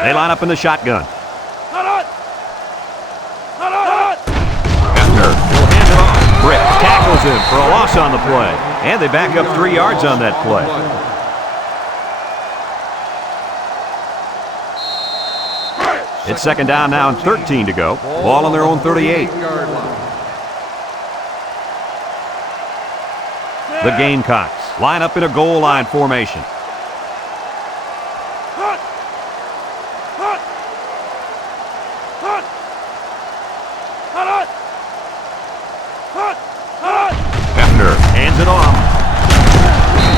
They line up in the shotgun. Hefner will hand it off. Britt tackles him for a loss on the play. And they back up 3 yards on that play. It's second down now and 13 to go. Ball on their own 38. The Gamecocks line up in a goal line formation. Hefner hands it off.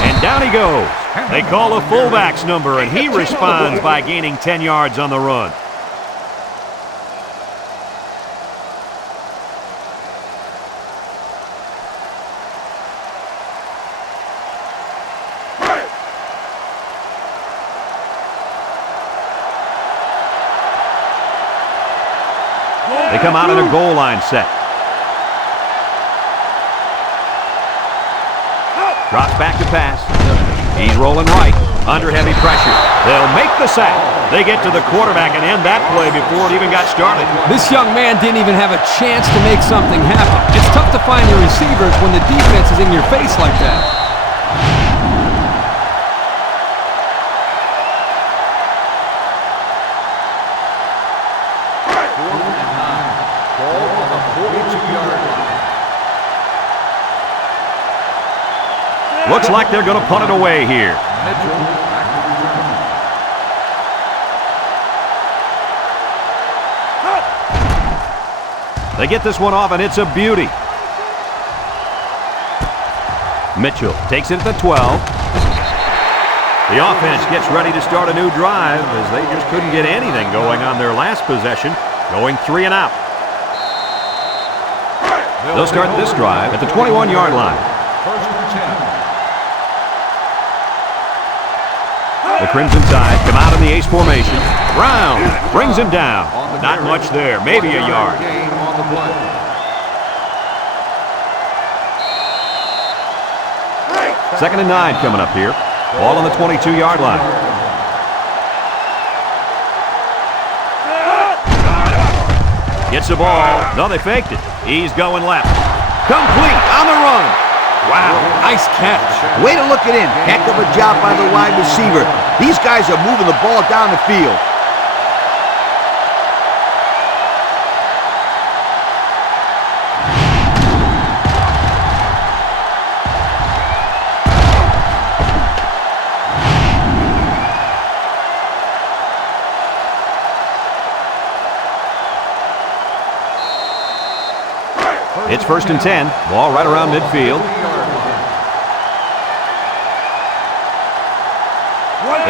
And down he goes. They call the fullback's number, and he responds by gaining 10 yards on the run. They come out in a goal line set. Drops back to pass. He's rolling right. Under heavy pressure. They'll make the sack. They get to the quarterback and end that play before it even got started. This young man didn't even have a chance to make something happen. It's tough to find your receivers when the defense is in your face like that. Looks like they're going to punt it away here. They get this one off, and it's a beauty. Mitchell takes it at the 12. The offense gets ready to start a new drive as they just couldn't get anything going on their last possession, going 3 and out. They'll start this drive at the 21-yard line. First and 10. The Crimson Tide come out in the ace formation. Brown brings him down. Not much there, maybe a yard. Second and 9 coming up here. Ball on the 22-yard line. Gets the ball. No, they faked it. He's going left. Complete on the run. Wow, nice catch. Way to look it in. Heck of a job by the wide receiver. These guys are moving the ball down the field. It's 1st and 10. Ball right around midfield.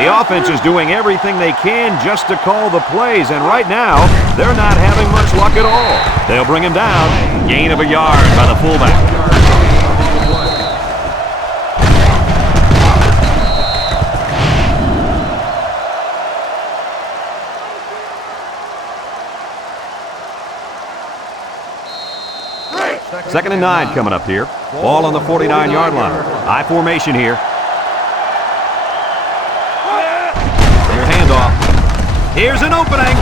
The offense is doing everything they can just to call the plays, and right now, they're not having much luck at all. They'll bring him down. Gain of a yard by the fullback. Second and 9 coming up here. Ball on the 49-yard line. High formation here. Clear handoff. Here's an opening.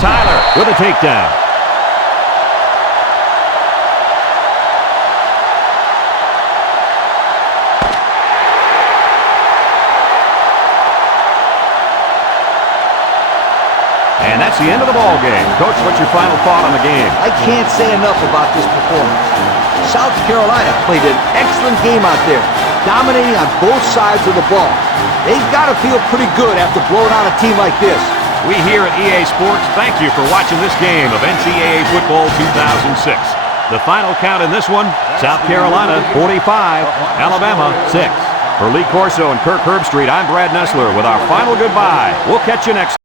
Tyler with a takedown. And that's the end of the ball game. Coach, what's your final thought on the game? I can't say enough about this performance. South Carolina played an excellent game out there, dominating on both sides of the ball. They've got to feel pretty good after blowing out a team like this. We here at EA Sports thank you for watching this game of NCAA Football 2006. The final count in this one, South Carolina 45, Alabama 6. For Lee Corso and Kirk Herbstreit, I'm Brad Nessler with our final goodbye. We'll catch you next time.